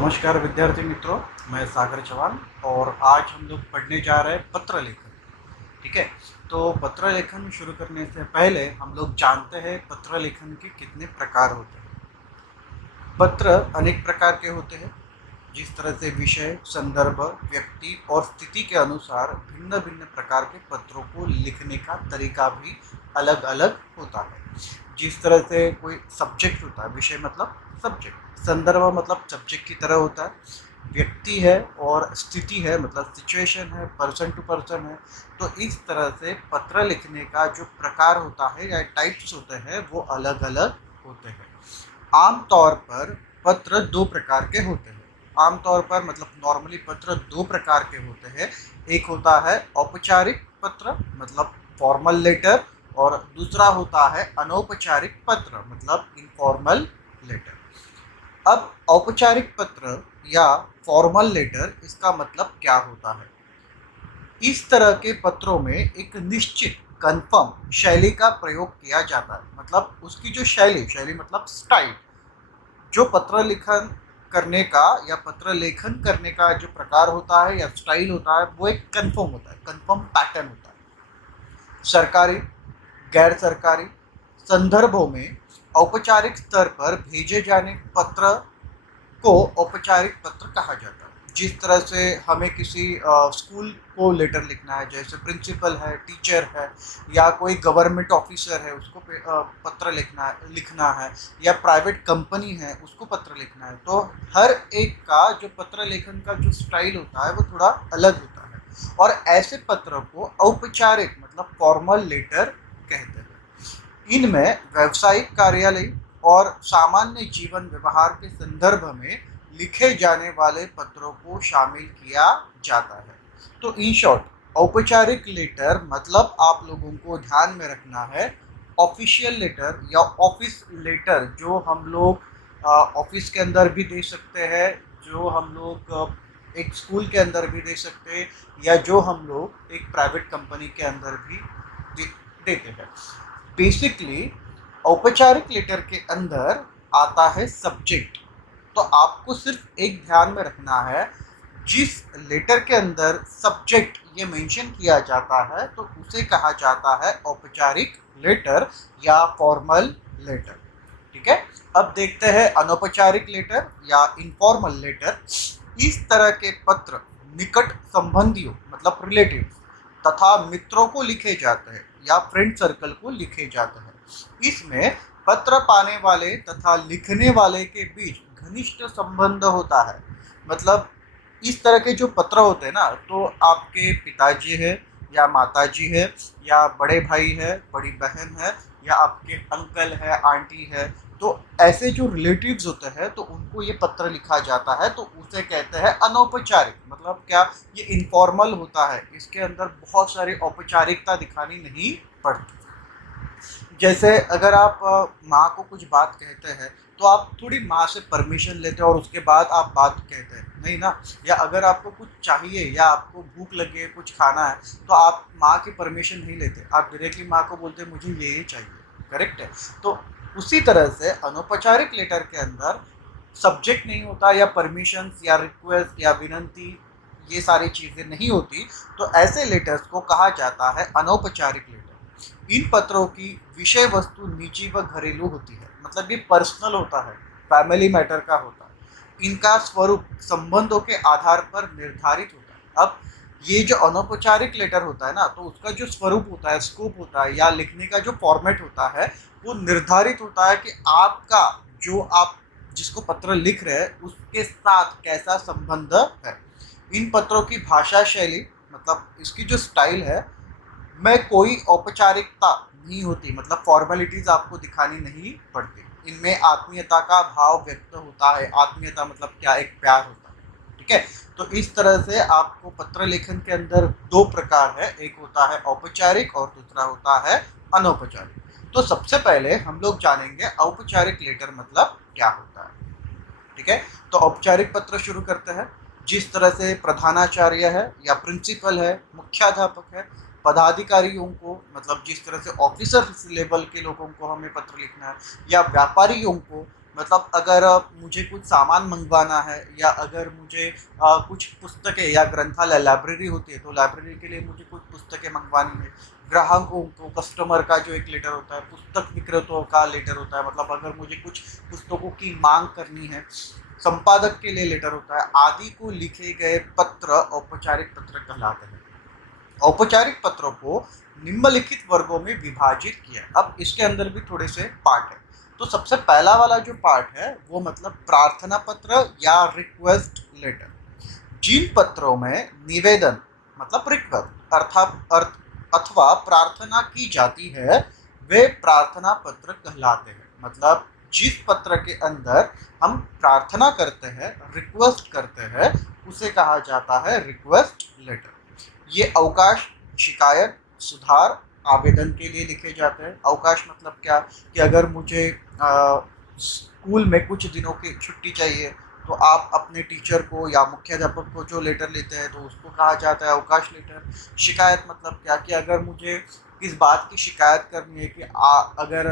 नमस्कार विद्यार्थी मित्रों, मैं सागर चौहान और आज हम लोग पढ़ने जा रहे हैं पत्र लेखन। ठीक है। तो पत्र लेखन शुरू करने से पहले हम लोग जानते हैं पत्र लेखन के कितने प्रकार होते हैं। पत्र अनेक प्रकार के होते हैं। जिस तरह से विषय, संदर्भ, व्यक्ति और स्थिति के अनुसार भिन्न भिन्न प्रकार के पत्रों को लिखने का तरीका भी अलग अलग होता है। जिस तरह से कोई सब्जेक्ट होता है, विषय मतलब सब्जेक्ट, संदर्भ मतलब सब्जेक्ट की तरह होता है, व्यक्ति है और स्थिति है मतलब सिचुएशन है, पर्सन टू पर्सन है। तो इस तरह से पत्र लिखने का जो प्रकार होता है या टाइप्स होते हैं वो अलग अलग होते हैं। आमतौर पर पत्र दो प्रकार के होते हैं। आमतौर पर मतलब नॉर्मली पत्र दो प्रकार के होते हैं। एक होता है औपचारिक पत्र मतलब फॉर्मल लेटर, और दूसरा होता है अनौपचारिक पत्र मतलब इनफॉर्मल लेटर। अब औपचारिक पत्र या फॉर्मल लेटर, इसका मतलब क्या होता है? इस तरह के पत्रों में एक निश्चित कन्फर्म शैली का प्रयोग किया जाता है। मतलब उसकी जो शैली मतलब स्टाइल, जो पत्र लिखन करने का या पत्र लेखन करने का जो प्रकार होता है या स्टाइल होता है वो एक कन्फर्म होता है, कन्फर्म पैटर्न होता है। सरकारी, गैर सरकारी संदर्भों में औपचारिक स्तर पर भेजे जाने पत्र को औपचारिक पत्र कहा जाता है। जिस तरह से हमें किसी स्कूल को लेटर लिखना है, जैसे प्रिंसिपल है, टीचर है या कोई गवर्नमेंट ऑफिसर है, उसको पत्र लिखना है या प्राइवेट कंपनी है उसको पत्र लिखना है, तो हर एक का जो पत्र लेखन का जो स्टाइल होता है वो थोड़ा अलग होता है। और ऐसे पत्र को औपचारिक मतलब फॉर्मल लेटर कहते हैं। इनमें व्यावसायिक कार्यालय और सामान्य जीवन व्यवहार के संदर्भ में लिखे जाने वाले पत्रों को शामिल किया जाता है। तो इन शॉर्ट, औपचारिक लेटर मतलब आप लोगों को ध्यान में रखना है ऑफिशियल लेटर या ऑफिस लेटर, जो हम लोग ऑफिस के अंदर भी दे सकते हैं, जो हम लोग एक स्कूल के अंदर भी दे सकते हैं, या जो हम लोग एक प्राइवेट कंपनी के अंदर भी देते हैं। बेसिकली औपचारिक लेटर के अंदर आता है सब्जेक्ट। तो आपको सिर्फ एक ध्यान में रखना है, जिस लेटर के अंदर सब्जेक्ट ये मेंशन किया जाता है तो उसे कहा जाता है औपचारिक लेटर या फॉर्मल लेटर। ठीक है। अब देखते हैं अनौपचारिक लेटर या इनफॉर्मल लेटर। इस तरह के पत्र निकट संबंधियों मतलब रिलेटिव्स तथा मित्रों को लिखे जाते हैं या फ्रेंड सर्कल को लिखे जाते हैं। इसमें पत्र पाने वाले तथा लिखने वाले के बीच घनिष्ठ संबंध होता है। मतलब इस तरह के जो पत्र होते हैं ना, तो आपके पिताजी है या माताजी है या बड़े भाई है, बड़ी बहन है, या आपके अंकल है, आंटी है, तो ऐसे जो रिलेटिव्स होते हैं तो उनको ये पत्र लिखा जाता है, तो उसे कहते हैं अनौपचारिक। मतलब क्या, ये इनफॉर्मल होता है, इसके अंदर बहुत सारी औपचारिकता दिखानी नहीं पड़ती। जैसे अगर आप माँ को कुछ बात कहते हैं तो आप थोड़ी माँ से परमिशन लेते हैं और उसके बाद आप बात कहते हैं, नहीं ना। या अगर आपको कुछ चाहिए या आपको भूख लगी है, कुछ खाना है, तो आप माँ की परमिशन नहीं लेते, आप डायरेक्टली माँ को बोलते हैं मुझे ये चाहिए। करेक्ट है। तो उसी तरह से अनौपचारिक लेटर के अंदर सब्जेक्ट नहीं होता या परमिशन या रिक्वेस्ट या विनंती, ये सारी चीज़ें नहीं होती, तो ऐसे लेटर्स को कहा जाता है अनौपचारिक लेटर। इन पत्रों की विषय वस्तु निजी व घरेलू होती है, मतलब ये पर्सनल होता है, फैमिली मैटर का होता है। इनका स्वरूप संबंधों के आधार पर निर्धारित होता है। अब ये जो अनौपचारिक लेटर होता है ना, तो उसका जो स्वरूप होता है, स्कोप होता है, या लिखने का जो फॉर्मेट होता है, वो निर्धारित होता है कि आपका जो आप जिसको पत्र लिख रहे हैं उसके साथ कैसा संबंध है। इन पत्रों की भाषा शैली मतलब इसकी जो स्टाइल है में कोई औपचारिकता नहीं होती, मतलब फॉर्मेलिटीज आपको दिखानी नहीं पड़ती। इनमें आत्मीयता का भाव व्यक्त होता है। आत्मीयता मतलब क्या, एक प्यार होता है। ठीक है। तो इस तरह से आपको पत्र लेखन के अंदर दो प्रकार है, एक होता है औपचारिक और दूसरा होता है अनौपचारिक। तो सबसे पहले हम लोग जानेंगे औपचारिक लेटर मतलब क्या होता है। ठीक है। तो औपचारिक पत्र शुरू करते हैं। जिस तरह से प्रधानाचार्य है या प्रिंसिपल है, मुख्याध्यापक है, पदाधिकारियों को मतलब जिस तरह से ऑफिसर लेवल के लोगों को हमें पत्र लिखना है, या व्यापारियों को मतलब अगर मुझे कुछ सामान मंगवाना है या अगर मुझे कुछ पुस्तकें या ग्रंथालय लाइब्रेरी होती है तो लाइब्रेरी के लिए मुझे कुछ पुस्तकें मंगवानी है, ग्राहकों को कस्टमर का जो एक लेटर होता है, पुस्तक विक्रेताओं का लेटर होता है, मतलब अगर मुझे कुछ पुस्तकों की मांग करनी है, संपादक के लिए लेटर होता है, आदि को लिखे गए पत्र औपचारिक पत्र कहलाते हैं। औपचारिक पत्रों को निम्नलिखित वर्गों में विभाजित किया। अब इसके अंदर भी थोड़े से पार्ट है। तो सबसे पहला वाला जो पार्ट है वो मतलब प्रार्थना पत्र या रिक्वेस्ट लेटर। जिन पत्रों में निवेदन मतलब रिक्वेस्ट अर्थात अथवा प्रार्थना की जाती है वे प्रार्थना पत्र कहलाते हैं। मतलब जिस पत्र के अंदर हम प्रार्थना करते हैं, रिक्वेस्ट करते हैं, उसे कहा जाता है रिक्वेस्ट लेटर। ये अवकाश, शिकायत, सुधार, आवेदन के लिए लिखे जाते हैं। अवकाश मतलब क्या कि अगर मुझे स्कूल में कुछ दिनों की छुट्टी चाहिए तो आप अपने टीचर को या मुख्याध्यापक को जो लेटर लेते हैं तो उसको कहा जाता है अवकाश लेटर। शिकायत मतलब क्या कि अगर मुझे किस बात की शिकायत करनी है कि अगर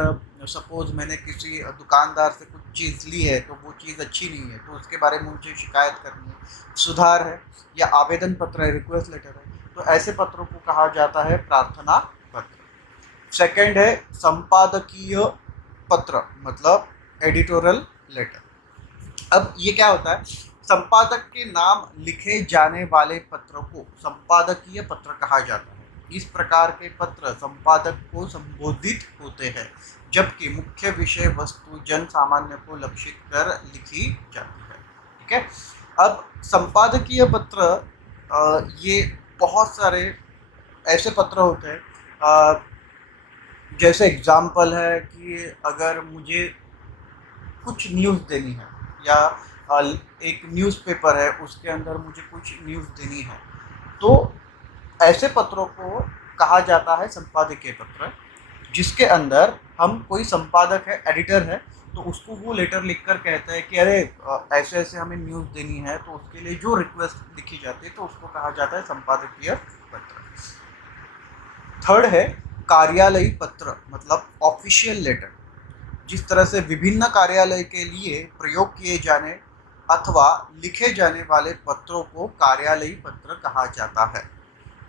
सपोज मैंने किसी दुकानदार से कुछ चीज़ ली है तो वो चीज़ अच्छी नहीं है तो उसके बारे में मुझे शिकायत करनी है, सुधार है, या आवेदन पत्र है, रिक्वेस्ट लेटर है, तो ऐसे पत्रों को कहा जाता है प्रार्थना पत्र। सेकंड है संपादकीय पत्र मतलब एडिटोरियल लेटर। अब ये क्या होता है, संपादक के नाम लिखे जाने वाले पत्रों को संपादकीय पत्र कहा जाता है। इस प्रकार के पत्र संपादक को संबोधित होते हैं जबकि मुख्य विषय वस्तु जन सामान्य को लक्षित कर लिखी जाती है। ठीक है। अब संपादकीय पत्र ये बहुत सारे ऐसे पत्र होते हैं, जैसे एग्जाम्पल है कि अगर मुझे कुछ न्यूज़ देनी है या एक न्यूज़पेपर है उसके अंदर मुझे कुछ न्यूज़ देनी है तो ऐसे पत्रों को कहा जाता है संपादकीय पत्र, जिसके अंदर हम कोई संपादक है, एडिटर है, तो उसको वो लेटर लिखकर कहता है कि अरे ऐसे ऐसे हमें न्यूज़ देनी है, तो उसके लिए जो रिक्वेस्ट लिखी जाती है तो उसको कहा जाता है संपादकीय पत्र। थर्ड है कार्यालयी पत्र मतलब ऑफिशियल लेटर। जिस तरह से विभिन्न कार्यालय के लिए प्रयोग किए जाने अथवा लिखे जाने वाले पत्रों को कार्यालयी पत्र कहा जाता है।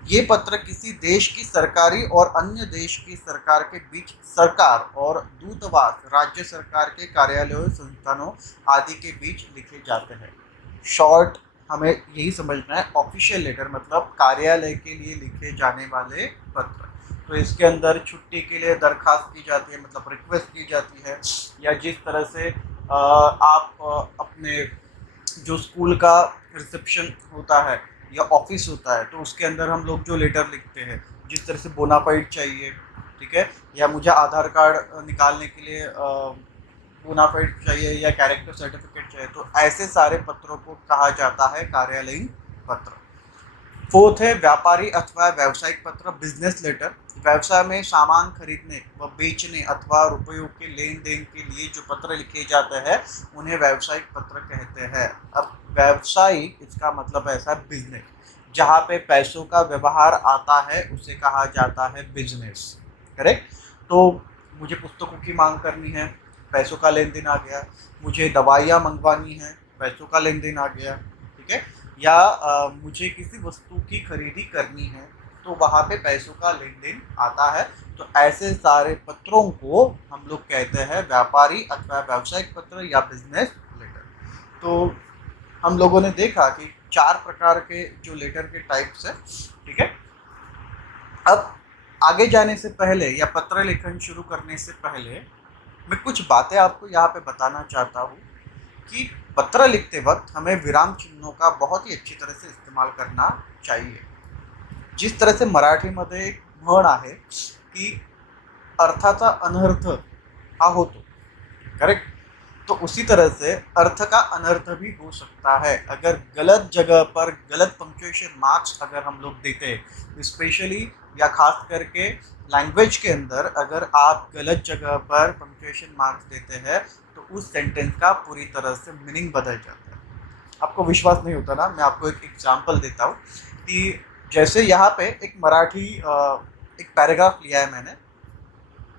ये पत्र किसी देश की सरकारी और अन्य देश की सरकार के बीच सरकार और दूतावास, राज्य सरकार के कार्यालयों, संस्थानों आदि के बीच लिखे जाते हैं। शॉर्ट हमें यही समझना है, ऑफिशियल लेटर मतलब कार्यालय के लिए लिखे जाने वाले पत्र। तो इसके अंदर छुट्टी के लिए दरखास्त की जाती है मतलब रिक्वेस्ट की जाती है, या जिस तरह से आप अपने जो स्कूल का रिसेप्शन होता है या ऑफिस होता है तो उसके अंदर हम लोग जो लेटर लिखते हैं, जिस तरह से बोनाफाइड चाहिए, ठीक है, या मुझे आधार कार्ड निकालने के लिए बोनाफाइड चाहिए या कैरेक्टर सर्टिफिकेट चाहिए, तो ऐसे सारे पत्रों को कहा जाता है कार्यालयीन पत्र। फोर्थ है व्यापारी अथवा व्यावसायिक पत्र बिजनेस लेटर। व्यवसाय में सामान खरीदने व बेचने अथवा रुपयों के लेन देन के लिए जो पत्र लिखे जाते हैं उन्हें व्यावसायिक पत्र कहते हैं। अब व्यावसायिक इसका मतलब ऐसा बिजनेस, जहाँ पे पैसों का व्यवहार आता है उसे कहा जाता है बिजनेस। करेक्ट। तो मुझे पुस्तकों की मांग करनी है, पैसों का लेन देन आ गया, मुझे दवाइयाँ मंगवानी है, पैसों का लेन देन आ गया, ठीक है, या मुझे किसी वस्तु की खरीदी करनी है तो वहाँ पे पैसों का लेन देन आता है। तो ऐसे सारे पत्रों को हम लोग कहते हैं व्यापारी अथवा व्यावसायिक पत्र या बिजनेस लेटर। तो हम लोगों ने देखा कि 4 प्रकार के जो लेटर के टाइप्स है। ठीक है। अब आगे जाने से पहले या पत्र लेखन शुरू करने से पहले मैं कुछ बातें आपको यहाँ पे बताना चाहता हूँ कि पत्र लिखते वक्त हमें विराम चिन्हों का बहुत ही अच्छी तरह से इस्तेमाल करना चाहिए। जिस तरह से मराठीमध्ये एक म्हण आहे की अर्थाचा अनर्थ हा होतो, करेक्ट, तो उसी तरह से अर्थ का अनर्थ भी हो सकता है अगर गलत जगह पर गलत पंक्चुएशन मार्क्स अगर हम लोग देते हैं, स्पेशली या खास करके लैंग्वेज के अंदर अगर आप गलत जगह पर पंक्चुएशन मार्क्स देते हैं तो उस सेंटेंस का पूरी तरह से मीनिंग बदल जाता है। आपको विश्वास नहीं होता ना, मैं आपको एक एग्जांपल देता हूँ कि जैसे यहाँ पे एक मराठी एक पैराग्राफ लिया है मैंने।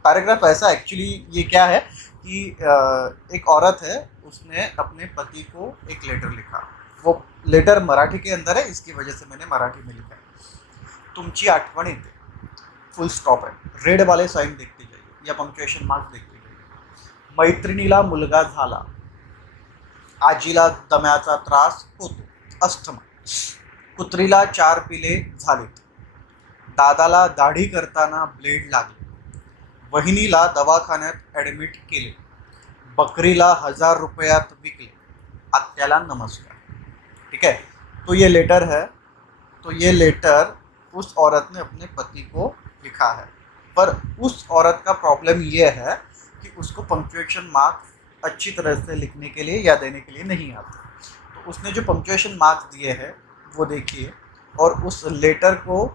पैराग्राफ ऐसा एक्चुअली ये क्या है कि एक औरत है, उसने अपने पति को एक लेटर लिखा। वो लेटर मराठी के अंदर है, इसकी वजह से मैंने मराठी में लिखा है। तुमची आठवण येते, फुल स्टॉप है, रेड वाले साइन देखते जाइए या पंक्चुएशन मार्क्स देखते जाइए। मैत्रिणीला मुलगा झाला, आजीला दम्याचा त्रास होतो, अस्थमा, कुत्रीला 4 पिले झालेत, दादाला दाढी करताना ब्लेड लागले, वहिनीला दवाखान्यात ॲडमिट केले, बकरीला 1000 रुपयात विकले, आत्याला नमस्कार। ठीक है, तो ये लेटर है। तो ये लेटर उस औरत ने अपने पति को लिखा है, पर उस औरत का प्रॉब्लम ये है कि उसको पंक्चुएशन मार्क्स अच्छी तरह से लिखने के लिए या देने के लिए नहीं आते। तो उसने जो पंक्चुएशन मार्क्स दिए हैं वो देखिए, और उस लेटर को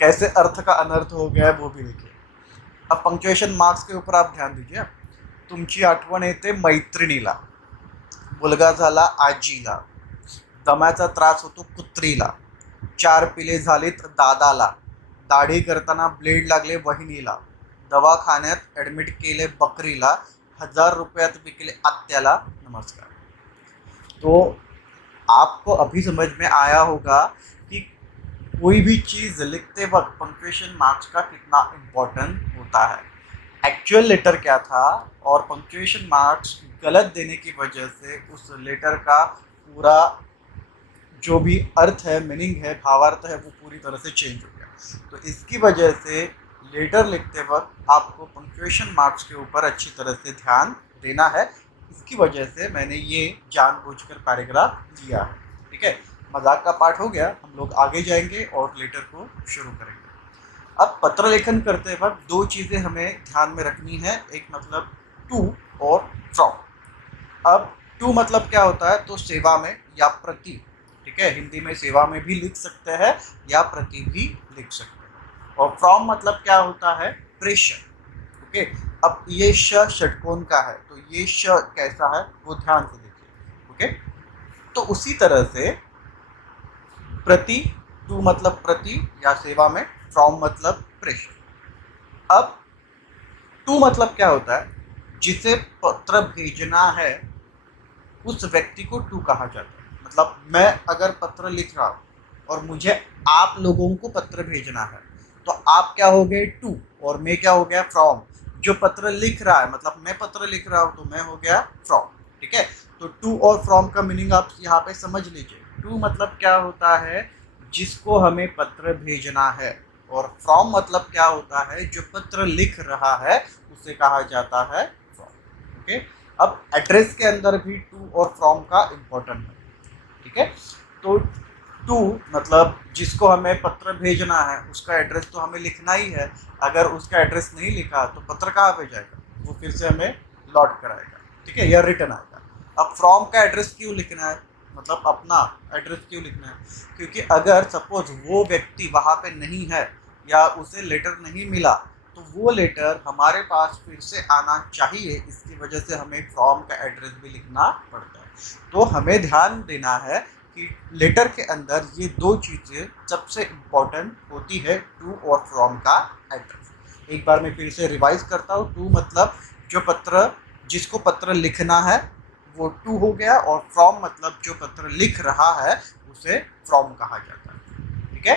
कैसे अर्थ का अनर्थ हो गया है वो भी देखिए। अब पंक्चुएशन मार्क्स के ऊपर आप ध्यान दीजिए। तुमची आठवण येते मैत्रिणीला, मुलगा झाला आजीला, दम्याचा त्रास होतो कुत्रीला, 4 पिले झालीत दादाला, दाढी करताना ब्लेड लागले वहिनीला, दवाखान्यात ॲडमिट केले बकरीला, 1000 रुपयात विकले आत्याला नमस्कार। तो आपको अभी समझ में आया होगा कि कोई भी चीज़ लिखते वक्त पंक्चुएशन मार्क्स का कितना इम्पोर्टेंट होता है। एक्चुअल लेटर क्या था और पंक्चुएशन मार्क्स गलत देने की वजह से उस लेटर का पूरा जो भी अर्थ है, मीनिंग है, भावार्थ है, वो पूरी तरह से चेंज हो गया। तो इसकी वजह से लेटर लिखते वक्त आपको पंक्चुएशन मार्क्स के ऊपर अच्छी तरह से ध्यान देना है। इसकी वजह से मैंने ये जानबूझकर पैराग्राफ दिया है। ठीक है, मजाक का पार्ट हो गया, हम लोग आगे जाएंगे और लेटर को शुरू करेंगे। अब पत्र लेखन करते वक्त 2 चीज़ें हमें ध्यान में रखनी है, एक मतलब टू और फ्रॉम। अब टू मतलब क्या होता है, तो सेवा में या प्रति। ठीक है, हिंदी में सेवा में भी लिख सकते हैं या प्रति भी लिख सकते हैं। और फ्रॉम मतलब क्या होता है, प्रेषण। ओके, अब ये षटकोण का है, तो ये श कैसा है वो ध्यान से देखिए। ओके, तो उसी तरह से प्रति, टू मतलब प्रति या सेवा में, फ्रॉम मतलब प्रेषण। अब टू मतलब क्या होता है, जिसे पत्र भेजना है उस व्यक्ति को टू कहा जाता है। मतलब मैं अगर पत्र लिख रहा हूँ और मुझे आप लोगों को पत्र भेजना है, तो आप क्या हो गए, टू, और मैं क्या हो गया, फ्रॉम। जो पत्र लिख रहा है, मतलब मैं पत्र लिख रहा हूँ, तो मैं हो गया फ्रॉम। ठीक है, तो टू और फ्रॉम का मीनिंग आप यहाँ पे समझ लीजिए। टू मतलब क्या होता है, जिसको हमें पत्र भेजना है, और फ्रॉम मतलब क्या होता है, जो पत्र लिख रहा है उसे कहा जाता है फ्रॉम। ओके, अब एड्रेस के अंदर भी टू और फ्रॉम का इम्पोर्टेंट है। ठीक है, तो टू मतलब जिसको हमें पत्र भेजना है उसका एड्रेस तो हमें लिखना ही है। अगर उसका एड्रेस नहीं लिखा तो पत्र कहाँ पे जाएगा, वो फिर से हमें लौट कर आएगा। ठीक है, या रिटर्न आएगा। अब फ्रॉम का एड्रेस क्यों लिखना है, मतलब अपना एड्रेस क्यों लिखना है, क्योंकि अगर सपोज वो व्यक्ति वहाँ पे नहीं है या उसे लेटर नहीं मिला, तो वो लेटर हमारे पास फिर से आना चाहिए। इसकी वजह से हमें फ्रॉम का एड्रेस भी लिखना पड़ता है। तो हमें ध्यान देना है कि लेटर के अंदर ये 2 चीज़ें सबसे इम्पोर्टेंट होती है, टू और फ्रॉम का एड्रेस। एक बार मैं फिर से रिवाइज करता हूँ। टू मतलब जो पत्र, जिसको पत्र लिखना है वो टू हो गया, और फ्रॉम मतलब जो पत्र लिख रहा है उसे फ्रॉम कहा जाता है। ठीक है,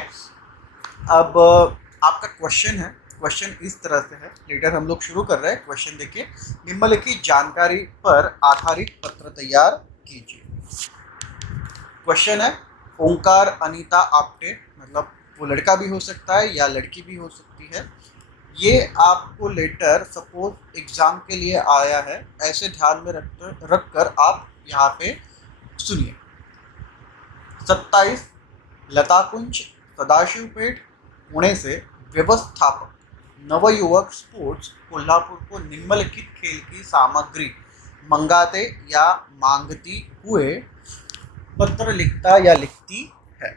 अब आपका क्वेश्चन है, क्वेश्चन इस तरह से है। लेटर हम लोग शुरू कर रहे हैं। क्वेश्चन देखिए, निम्नलिखित जानकारी पर आधारित पत्र तैयार कीजिए। क्वेश्चन है, ओंकार अनीता आप्टे, मतलब वो लड़का भी हो सकता है या लड़की भी हो सकती है। ये आपको लेटर सपोज एग्ज़ाम के लिए आया है, ऐसे ध्यान में रख कर आप यहाँ पे सुनिए। 27 लताकुंज, सदाशिवपेठ, पुणे से व्यवस्थापक नवयुवक स्पोर्ट्स कोल्हापुर को निम्नलिखित खेल की सामग्री मंगाते या मांगती हुए पत्र लिखता या लिखती है।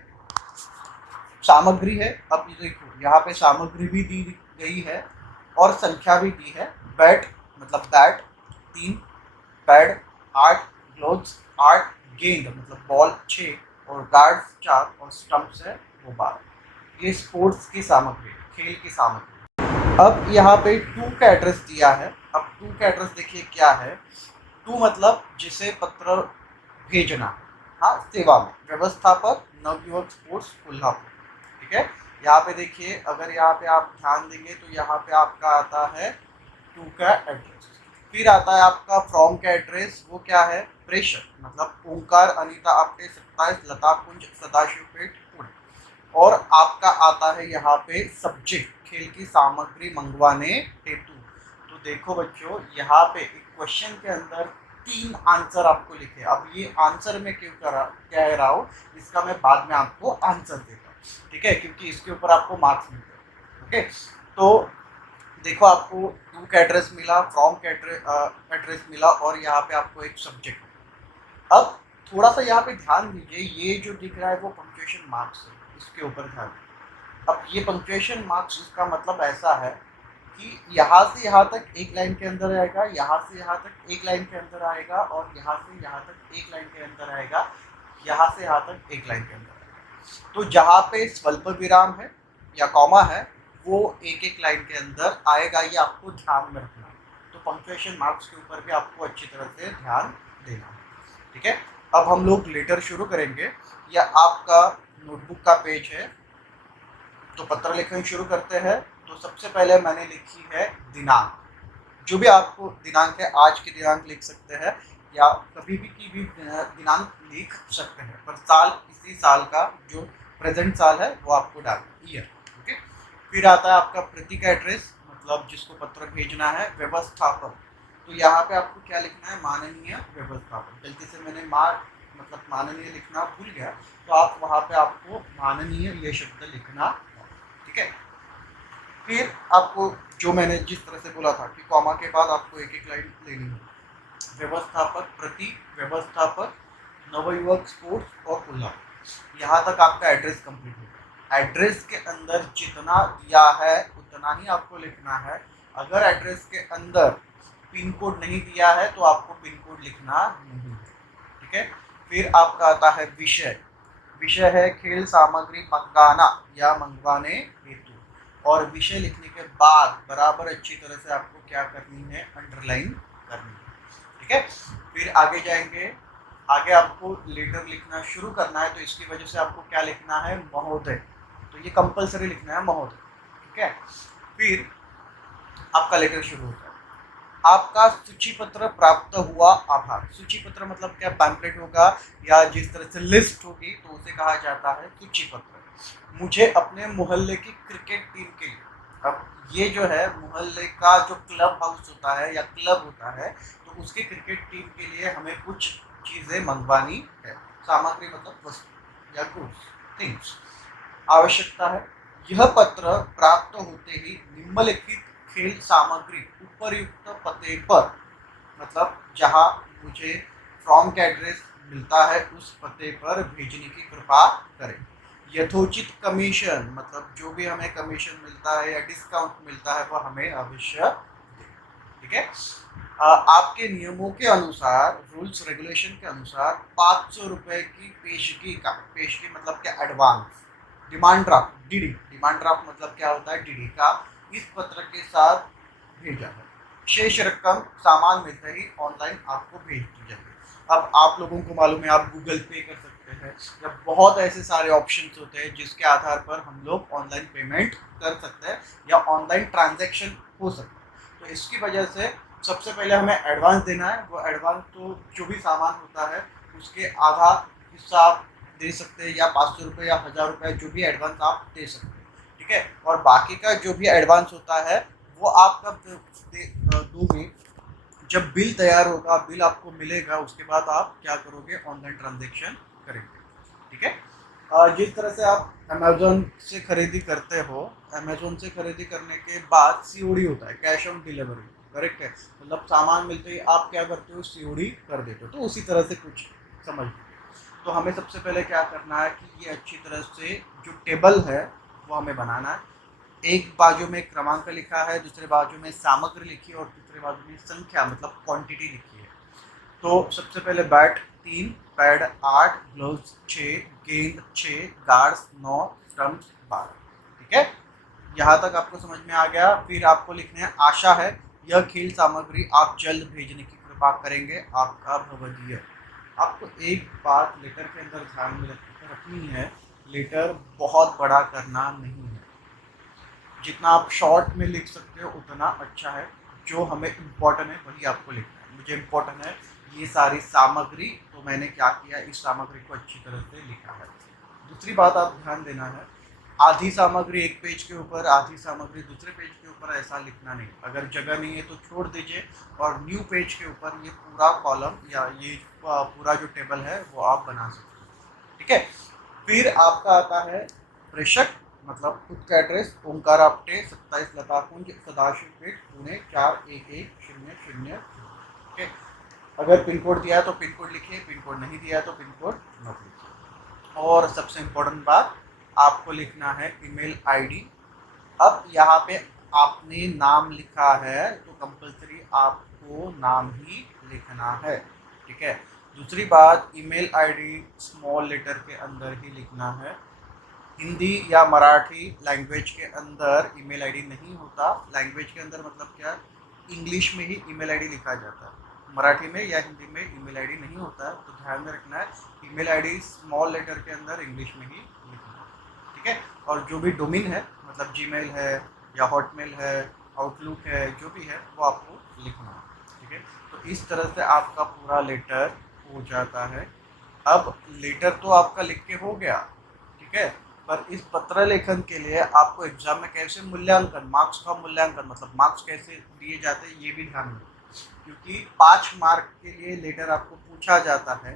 सामग्री है, अब देखो यहाँ पे सामग्री भी दी गई है और संख्या भी दी है। बैट मतलब बैट 3, पैड 8, ग्लोव्स 8, गेंद मतलब बॉल 6, और गार्ड्स 4, और स्टंप्स है वो 12। ये स्पोर्ट्स की सामग्री, खेल की सामग्री। अब यहाँ पे टू का एड्रेस दिया है, अब टू का एड्रेस देखिए क्या है। टू मतलब जिसे पत्र भेजना, हाँ, सेवा में, व्यवस्थापक नवयुवक स्पोर्ट्स कोल्हापुर। ठीक है, यहाँ पे देखिए, अगर यहाँ पे आप ध्यान देंगे तो यहाँ पे आपका आता है टू का एड्रेस। फिर आता है आपका फ्रॉम का एड्रेस, वो क्या है, प्रेषक मतलब ओंकार अनीता आपटे 27 लता कुंज सदाशिवपेट पुणे। और आपका आता है यहाँ पे सब्जेक्ट, खेल की सामग्री मंगवाने हेतु। तो देखो बच्चों, यहाँ पे एक क्वेश्चन के अंदर 3 आंसर आपको लिखे। अब ये आंसर में क्यों कह रहा हूँ, इसका मैं बाद में आपको आंसर देता हूँ। ठीक है, क्योंकि इसके ऊपर आपको मार्क्स मिलते हैं। ओके, तो देखो आपको टू का एड्रेस मिला, फ्रॉम का एड्रेस मिला, और यहाँ पे आपको एक सब्जेक्ट। अब थोड़ा सा यहाँ पे ध्यान दीजिए, ये जो दिख रहा है वो पंक्चुएशन मार्क्स है, इसके ऊपर ध्यान। अब ये पंक्चुएशन मार्क्स, इसका मतलब ऐसा है कि यहाँ से यहाँ तक एक लाइन के अंदर आएगा, यहाँ से यहाँ तक एक लाइन के अंदर आएगा, और यहाँ से यहाँ तक एक लाइन के अंदर आएगा, यहाँ से यहाँ तक एक लाइन के अंदर आएगा। तो जहाँ पे स्वल्प विराम है या कॉमा है, वो एक एक लाइन के अंदर आएगा, ये आपको ध्यान में रखना। तो पंक्चुएशन मार्क्स के ऊपर भी आपको अच्छी तरह से ध्यान देना है। ठीक है, अब हम लोग लेटर शुरू करेंगे। या आपका नोटबुक का पेज है, तो पत्र लेखन शुरू करते हैं। तो सबसे पहले मैंने लिखी है दिनांक। जो भी आपको दिनांक है, आज की दिनांक लिख सकते हैं या कभी भी की भी दिनांक लिख सकते हैं, पर साल इसी साल का जो प्रेजेंट साल है वो आपको डालना, ईयर। ओके, फिर आता है आपका प्रति का एड्रेस, मतलब जिसको पत्र भेजना है, व्यवस्थापक। तो यहाँ पे आपको क्या लिखना है, माननीय व्यवस्थापक। गलती से मैंने मतलब माननीय लिखना भूल गया, तो आप वहाँ पे आपको माननीय ये शब्द लिखना। ठीक है, फिर आपको जो मैंने जिस तरह से बोला था कि कॉमा के बाद आपको एक एक लाइन लेनी है, व्यवस्थापक प्रति व्यवस्थापक नवयुवक स्पोर्ट्स और कोल्हापुर। यहाँ तक आपका एड्रेस कंप्लीट होगा। एड्रेस के अंदर जितना दिया है उतना ही आपको लिखना है। अगर एड्रेस के अंदर पिन कोड नहीं दिया है तो आपको पिन कोड लिखना नहीं है। ठीक है, फिर आपका आता है विषय। विषय है खेल सामग्री मंगाना या मंगवाने हेतु। और विषय लिखने के बाद बराबर अच्छी तरह से आपको क्या करनी है, अंडरलाइन करनी है। ठीक है, फिर आगे जाएंगे। आगे आपको लेटर लिखना शुरू करना है, तो इसकी वजह से आपको क्या लिखना है, महोदय। तो ये कंपलसरी लिखना है, महोदय। ठीक है, फिर आपका लेटर शुरू होता है। आपका सूची पत्र प्राप्त हुआ, आभार। सूची पत्र मतलब क्या, पैम्पलेट होगा या जिस तरह से लिस्ट होगी तो उसे कहा जाता है सूची पत्र। मुझे अपने मोहल्ले की क्रिकेट टीम के लिए, अब ये जो है मोहल्ले का जो क्लब हाउस होता है या क्लब होता है, तो उसके क्रिकेट टीम के लिए हमें कुछ चीज़ें मंगवानी है। सामग्री मतलब वस्तु या गुड्स, थिंग्स, आवश्यकता है। यह पत्र प्राप्त होते ही निम्नलिखित खेल सामग्री उपरयुक्त पते पर, मतलब जहां मुझे फ्रॉम का एड्रेस मिलता है उस पते पर भेजने की कृपा करें। यथोचित कमीशन मतलब जो भी हमें कमीशन मिलता है या डिस्काउंट मिलता है वह हमें अवश्य दें। ठीक है, आपके नियमों के अनुसार, रूल्स रेगुलेशन के अनुसार 500 रुपये की पेशगी मतलब क्या, advance demand draft, DD. Demand draft मतलब क्या होता है, डीडी का इस पत्र के साथ भेजा है। शेष रकम सामान मिलते ही ऑनलाइन आपको भेज दी जाएगी। अब आप लोगों को मालूम है, आप गूगल पे कर सकते हैं या बहुत ऐसे सारे ऑप्शंस होते हैं जिसके आधार पर हम लोग ऑनलाइन पेमेंट कर सकते हैं या ऑनलाइन ट्रांजैक्शन हो सकता है। तो इसकी वजह से सबसे पहले हमें एडवांस देना है। वो एडवांस तो जो भी सामान होता है उसके आधा हिस्सा आप दे सकते हैं, या 500 रुपये या 1000 रुपये, जो भी एडवांस आप दे सकते हैं। ठीक है, और बाकी का जो भी एडवांस होता है वो आप कब दोगे, जब बिल तैयार होगा, बिल आपको मिलेगा, उसके बाद आप क्या करोगे, ऑनलाइन ट्रांजैक्शन करेंगे। ठीक है, जिस तरह से आप अमेजोन से खरीदी करते हो, अमेजोन से खरीदी करने के बाद सीओडी होता है, कैश ऑन डिलीवरी, करेक्ट है, मतलब सामान मिलते ही आप क्या करते हो, सीओडी कर देते हो। तो उसी तरह से कुछ समझ। तो हमें सबसे पहले क्या करना है कि ये अच्छी तरह से जो टेबल है वो हमें बनाना है। एक बाजू में क्रमांक लिखा है, दूसरे बाजू में सामग्री लिखी है, और तीसरे बाजू में संख्या मतलब क्वांटिटी लिखी है। तो सबसे पहले बैट 3, पैड 8, ग्लोव्स 6, गेंद 6, गार्ड्स 9, स्टंप्स 12। ठीक है, यहाँ तक आपको समझ में आ गया। फिर आपको लिखने हैं आशा है यह खेल सामग्री आप जल्द भेजने की कृपा करेंगे, आपका भवदीय। आपको एक बात लेटर के अंदर ध्यान में रखनी है, लेटर बहुत बड़ा करना नहीं है। जितना आप शॉर्ट में लिख सकते हो उतना अच्छा है। जो हमें इम्पोर्टेंट है वही आपको लिखना है। मुझे इम्पोर्टेंट है ये सारी सामग्री, तो मैंने क्या किया, इस सामग्री को अच्छी तरह से लिखा है। दूसरी बात आप ध्यान देना है, आधी सामग्री एक पेज के ऊपर, आधी सामग्री दूसरे पेज के ऊपर, ऐसा लिखना नहीं। अगर जगह नहीं है तो छोड़ दीजिए और न्यू पेज के ऊपर ये पूरा कॉलम या ये पूरा जो टेबल है वो आप बना सकते हो। ठीक है। फिर आपका आता है प्रेषक, मतलब खुद का एड्रेस, ओंकार आपटे 27 लताकुंज सदाशिव पेट पुणे 411000। ठीक है। अगर पिन कोड दिया है तो पिन कोड लिखिए, पिन कोड नहीं दिया है तो पिन कोड मत लिखिए। और सबसे इम्पोर्टेंट बात, आपको लिखना है ईमेल आईडी। अब यहाँ पे आपने नाम लिखा है तो कंपलसरी आपको नाम ही लिखना है। ठीक है। दूसरी बात, ईमेल आईडी स्मॉल लेटर के अंदर ही लिखना है। हिंदी या मराठी लैंग्वेज के अंदर ईमेल आईडी नहीं होता। लैंग्वेज के अंदर मतलब क्या, इंग्लिश में ही ईमेल आईडी लिखा जाता है, मराठी में या हिंदी में ईमेल आईडी नहीं होता है। तो ध्यान में रखना है, ईमेल आईडी स्मॉल लेटर के अंदर इंग्लिश में ही लिखना है। ठीक है। और जो भी डोमेन है, मतलब जीमेल है या हॉटमेल है, आउटलुक है, जो भी है वो आपको लिखना है। ठीक है। तो इस तरह से आपका पूरा लेटर हो जाता है। अब लेटर तो आपका लिख के हो गया, ठीक है, पर इस पत्र लेखन के लिए आपको एग्जाम में कैसे मूल्यांकन, मार्क्स का मूल्यांकन, मतलब मार्क्स कैसे दिए जाते हैं ये भी ध्यान में, क्योंकि 5 मार्क के लिए लेटर आपको पूछा जाता है।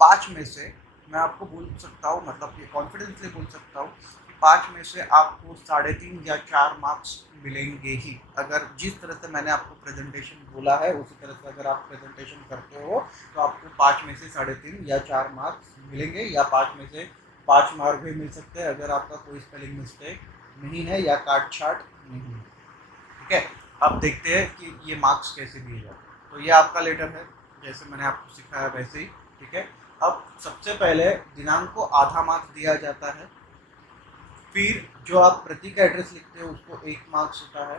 5 में से मैं आपको बोल सकता हूँ, मतलब ये कॉन्फिडेंसली बोल सकता हूँ कि 5 में से आपको 3.5 या 4 मार्क्स मिलेंगे ही। अगर जिस तरह से मैंने आपको प्रेजेंटेशन बोला है उसी तरह से अगर आप प्रेजेंटेशन करते हो तो आपको 5 में से 3.5 या 4 मार्क्स मिलेंगे, या 5 में से 5 मार्क भी मिल सकते हैं अगर आपका कोई स्पेलिंग मिस्टेक नहीं है या काट छाट नहीं है। ठीक है। अब देखते हैं कि ये मार्क्स कैसे दिए जाते हैं। तो ये आपका लेटर है, जैसे मैंने आपको सिखाया वैसे ही। ठीक है। अब सबसे पहले दिनांक को आधा मार्क्स दिया जाता है। फिर जो आप प्रतीक एड्रेस लिखते हो उसको 1 मार्क्स होता है।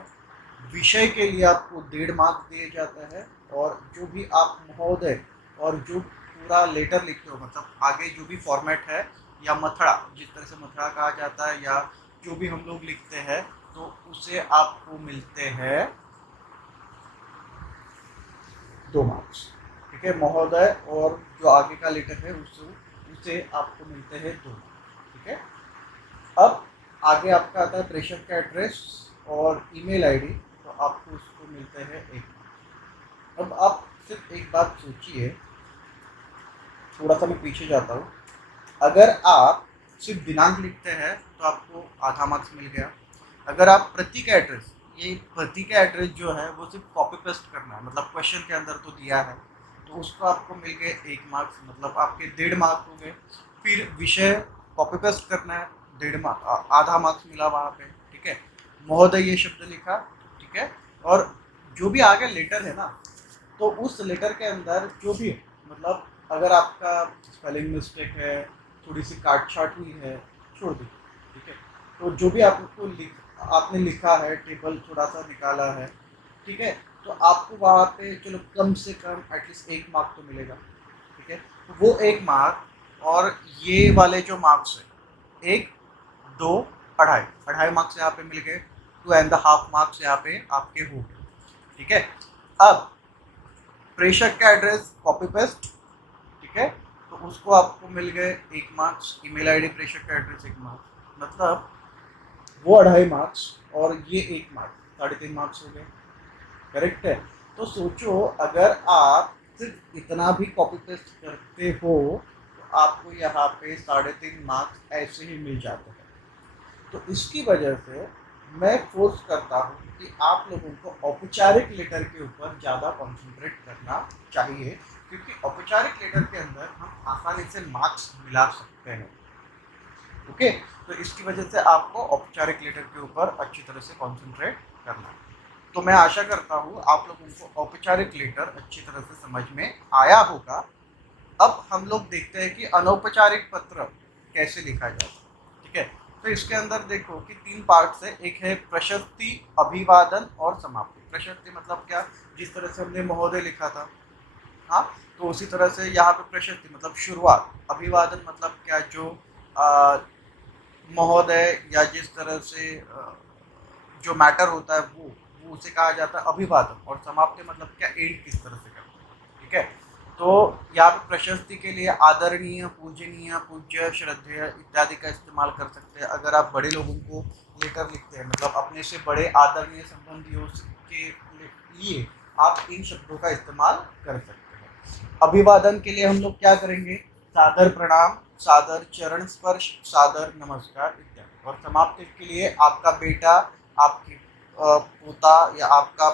विषय के लिए आपको 1.5 मार्क्स दिए जाता है। और जो भी आप महोदय और जो पूरा लेटर लिखते हो, मतलब आगे जो भी फॉर्मेट है या मथड़ा, जिस तरह से मथड़ा कहा जाता है, या जो भी हम लोग लिखते हैं, तो उसे आपको मिलते हैं 2 मार्क्स। ठीक है। महोदय और जो आगे का लेटर है उसे आपको मिलते हैं 2 मार्क्स। ठीक है। अब आगे आपका आता है प्रेषक का एड्रेस और ईमेल आईडी, तो आपको उसको मिलते हैं 1 मार्क्स। अब आप सिर्फ एक बात सोचिए, थोड़ा सा मैं पीछे जाता हूँ। अगर आप सिर्फ दिनांक लिखते हैं तो आपको आधा मार्क्स मिल गया। अगर आप प्रतीक एड्रेस, ये प्रतीक एड्रेस जो है वो सिर्फ कॉपी पेस्ट करना है, मतलब क्वेश्चन के अंदर तो दिया है तो उसको आपको मिल गए 1 मार्क्स, मतलब आपके 1.5 मार्क्स हो गए। फिर विषय कॉपी पेस्ट करना है, 1.5 मार्क्स, आधा मार्क्स मिला वहाँ पे। ठीक है। महोदय ये शब्द लिखा। ठीक है। और जो भी आगे लेटर है ना, तो उस लेटर के अंदर जो भी, मतलब अगर आपका स्पेलिंग मिस्टेक है, थोड़ी सी काट छाट हुई है, छोड़ दीजिए। ठीक है। तो जो भी आपने लिखा है, टेबल थोड़ा सा निकाला है, ठीक है, तो आपको वहाँ पे चलो कम से कम एटलीस्ट 1 मार्क तो मिलेगा। ठीक है। तो वो 1 मार्क और ये वाले जो मार्क्स है, 1, 2, 2.5 मार्क्स यहाँ पे मिल गए, 2.5 मार्क्स यहाँ पे आपके हो गए। ठीक है। अब प्रेषक का एड्रेस कॉपी पेस्ट, ठीक है, तो उसको आपको मिल गए 1 मार्क्स। ईमेल आईडी प्रेषक का एड्रेस 1 मार्क्स, मतलब वो 2.5 मार्क्स और ये 1 मार्क्स, 3.5 मार्क्स हो गए। करेक्ट है। तो सोचो अगर आप सिर्फ इतना भी कॉपी पेस्ट करते हो तो आपको यहाँ पे 3.5 मार्क्स ऐसे ही मिल जाते हैं। तो इसकी वजह से मैं फोर्स करता हूँ कि आप लोगों को औपचारिक लेटर के ऊपर ज़्यादा कॉन्सेंट्रेट करना चाहिए, क्योंकि औपचारिक लेटर के अंदर हम आसानी से मार्क्स मिला सकते हैं। ओके। तो इसकी वजह से आपको औपचारिक लेटर के ऊपर अच्छी तरह से कॉन्सेंट्रेट करना है। तो मैं आशा करता हूँ आप लोगों को औपचारिक लेटर अच्छी तरह से समझ में आया होगा। अब हम लोग देखते हैं कि अनौपचारिक पत्र कैसे लिखा जाता है। ठीक है। तो इसके अंदर देखो कि 3 पार्ट्स है। एक है प्रशस्ति, अभिवादन और समाप्ति। प्रशस्ति मतलब क्या, जिस तरह से हमने महोदय लिखा था, हाँ, तो उसी तरह से यहाँ पे प्रशस्ति मतलब शुरुआत। अभिवादन मतलब क्या, जो महोदय या जिस तरह से जो मैटर होता है वो उसे कहा जाता है अभिवादन। और समाप्ति मतलब क्या, एंड किस तरह से करते हैं, ठीक है। तो यहाँ पे प्रशस्ति के लिए आदरणीय, पूजनीय, पूज्य, श्रद्धेय इत्यादि का इस्तेमाल कर सकते हैं। अगर आप बड़े लोगों को लेटर लिखते हैं, मतलब अपने से बड़े आदरणीय संबंधियों के लिए आप इन शब्दों का इस्तेमाल कर सकते हैं। अभिवादन के लिए हम लोग क्या करेंगे, सादर प्रणाम, सादर चरण स्पर्श, सादर नमस्कार इत्यादि। और समाप्ति के लिए आपका बेटा, आपकी पोता या आपका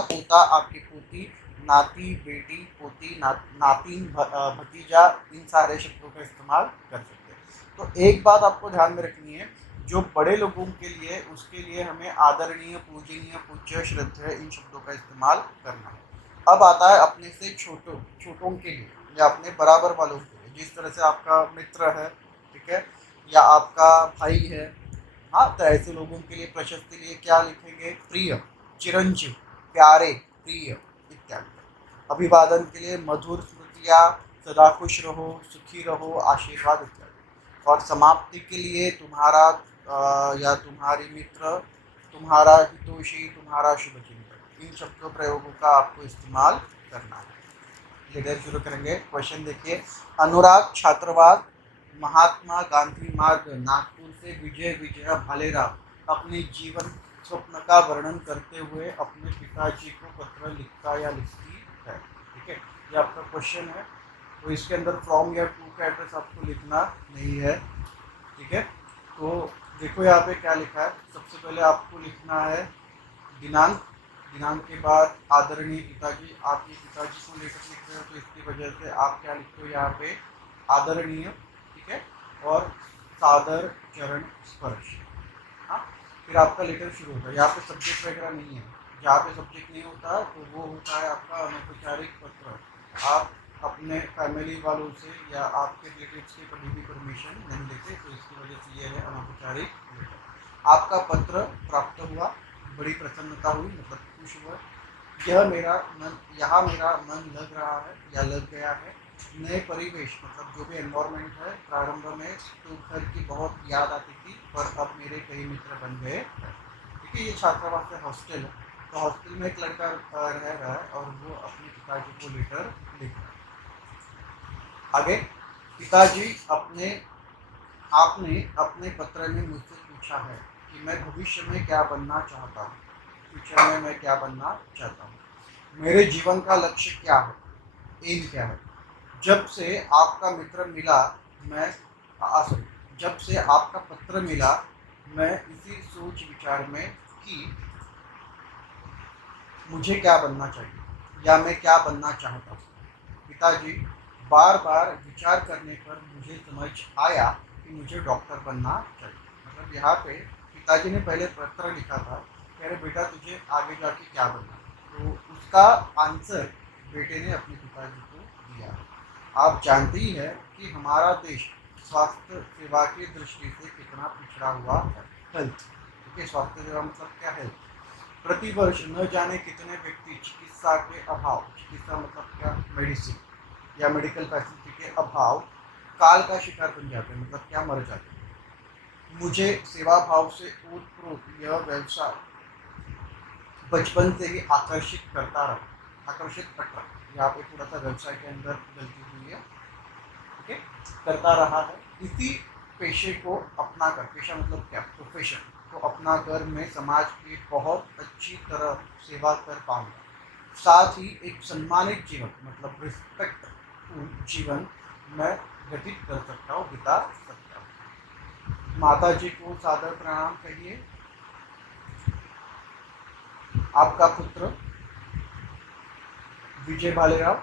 पोता, आपकी पोती, नाती, बेटी, पोती, नातिन, भतीजा, इन सारे शब्दों का इस्तेमाल कर सकते हैं। तो एक बात आपको ध्यान में रखनी है, जो बड़े लोगों के लिए, उसके लिए हमें आदरणीय, पूजनीय, पूज्य, श्रद्धेय इन शब्दों का इस्तेमाल करना है। अब आता है अपने से छोटों के लिए या अपने बराबर वालों के लिए, जिस तरह से आपका मित्र है, ठीक है, या आपका भाई है, हाँ, तो ऐसे लोगों के लिए प्रशस्ति लिए क्या लिखेंगे, प्रिय, चिरंजीव, प्यारे, प्रिय इत्यादि। अभिवादन के लिए मधुर स्मृतियाँ, सदा खुश रहो, सुखी रहो, आशीर्वाद इत्यादि। और समाप्ति के लिए तुम्हारा या तुम्हारी मित्र, तुम्हारा हितोषी, तुम्हारा शुभचिंतक, इन शब्दों प्रयोगों का आपको इस्तेमाल करना है। लेटर शुरू करेंगे। क्वेश्चन देखिए, अनुराग छात्रावास, महात्मा गांधी मार्ग, नागपुर से विजय विजया भालेराव अपने जीवन स्वप्न का वर्णन करते हुए अपने पिताजी को पत्र लिखता या लिखती है, ठीक है। ये आपका क्वेश्चन है, तो इसके अंदर फ्रॉम या टू का एड्रेस आपको लिखना नहीं है, ठीक है। तो देखो यहाँ पे क्या लिखा है, सबसे पहले आपको लिखना है दिनांक, दिनांक के बाद आदरणीय पिताजी, आप ये पिताजी को लेकर लिख रहे हो तो इसकी वजह से आप क्या लिखते हो यहाँ पे, आदरणीय, ठीक है, और सादर चरण स्पर्श, हाँ। फिर आपका लेटर शुरू होता है। यहाँ पे सब्जेक्ट वगैरह नहीं है, जहाँ पे सब्जेक्ट नहीं होता तो वो होता है आपका अनौपचारिक पत्र। आप अपने फैमिली वालों से या आपके रिलेटिव्स से कभी भी परमिशन नहीं लेते, तो इसकी वजह से ये है अनौपचारिक लेटर। आपका पत्र प्राप्त हुआ, बड़ी प्रसन्नता हुई, मतलब खुश हुआ। यहाँ मेरा मन लग रहा है या लग गया है। नए परिवेश मतलब जो भी एनवायरनमेंट है, प्रारंभ में तो घर की बहुत याद आती थी, पर अब मेरे कई मित्र बन गए। क्योंकि ये छात्रावास है, हॉस्टल है, तो हॉस्टल में एक लड़का रह रहा है और वो अपने पिताजी को लेटर लिख रहा है। आगे, पिताजी आपने अपने पत्र में मुझसे पूछा है कि मैं भविष्य में क्या बनना चाहता हूँ, फ्यूचर में मैं क्या बनना चाहता हूँ, मेरे जीवन का लक्ष्य क्या है, एम क्या है। जब से आपका पत्र मिला, मैं इसी सोच विचार में कि मुझे क्या बनना चाहिए या मैं क्या बनना चाहता हूँ। पिताजी, बार बार विचार करने पर मुझे समझ आया कि मुझे डॉक्टर बनना चाहिए। मतलब यहाँ पे पिताजी ने पहले पत्र लिखा था कि अरे बेटा तुझे आगे जाके क्या बनना, तो उसका आंसर बेटे ने अपने पिताजी को दिया। आप जानते ही है कि हमारा देश स्वास्थ्य सेवा की दृष्टि से कितना पिछड़ा हुआ है। हेल्थ, ठीक है, स्वास्थ्य सेवा मतलब क्या, हेल्थ। प्रतिवर्ष न जाने कितने व्यक्ति चिकित्सा के अभाव, चिकित्सा मतलब क्या, मेडिसिन या मेडिकल फैसिलिटी के अभाव काल का शिकार बन जाते हैं, मतलब क्या, मर जाते हैं। मुझे सेवा भाव से ओतप्रोत यह व्यवसाय बचपन से ही आकर्षित करता रहा। यहाँ पे थोड़ा सा व्यवसाय के अंदर गलती हुई है, ठीक है, करता रहा है। इसी पेशे को अपना कर, पेशा मतलब क्या, प्रोफेशन को अपना कर मैं समाज की बहुत अच्छी तरह सेवा कर पाऊंगा। साथ ही एक सम्मानित जीवन मतलब रिस्पेक्टफुल जीवन मैं व्यतीत कर सकता हूँ, बिता सकता हूँ। माता जी को सादर प्रणाम कहिए। आपका पुत्र विजय भालेराव,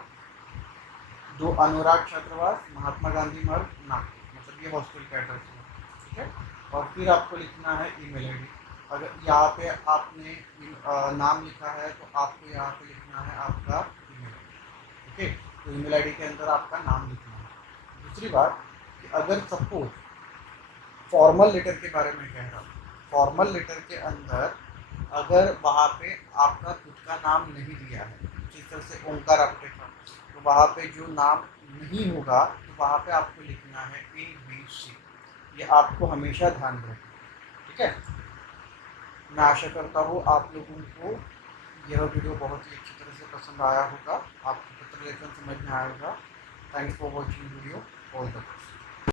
2 अनुराग छात्रावास, महात्मा गांधी मार्ग, नागपुर, मतलब ये हॉस्टल का एड्रेस है, ठीक है। और फिर आपको लिखना है ईमेल आईडी। अगर यहाँ पे आपने नाम लिखा है तो आपको यहाँ पे लिखना है आपका ईमेल आईडी, ठीक है। तो ईमेल आईडी के अंदर आपका नाम लिखना है। दूसरी बात कि अगर सपोज फॉर्मल लेटर के बारे में कह रहा हूँ, फॉर्मल लेटर के अंदर अगर वहाँ पे आपका खुद का नाम नहीं दिया है, जिस तरह से ओंकार आपने था, तो वहाँ पे जो नाम नहीं होगा तो वहाँ पे आपको लिखना है ABC। ये आपको हमेशा ध्यान रखना, ठीक है। मैं आशा करता हूँ आप लोगों को यह वीडियो बहुत ही अच्छी तरह से पसंद आया होगा, आपको पत्र लेखन समझ में आएगा। Thanks for watching video, all the best.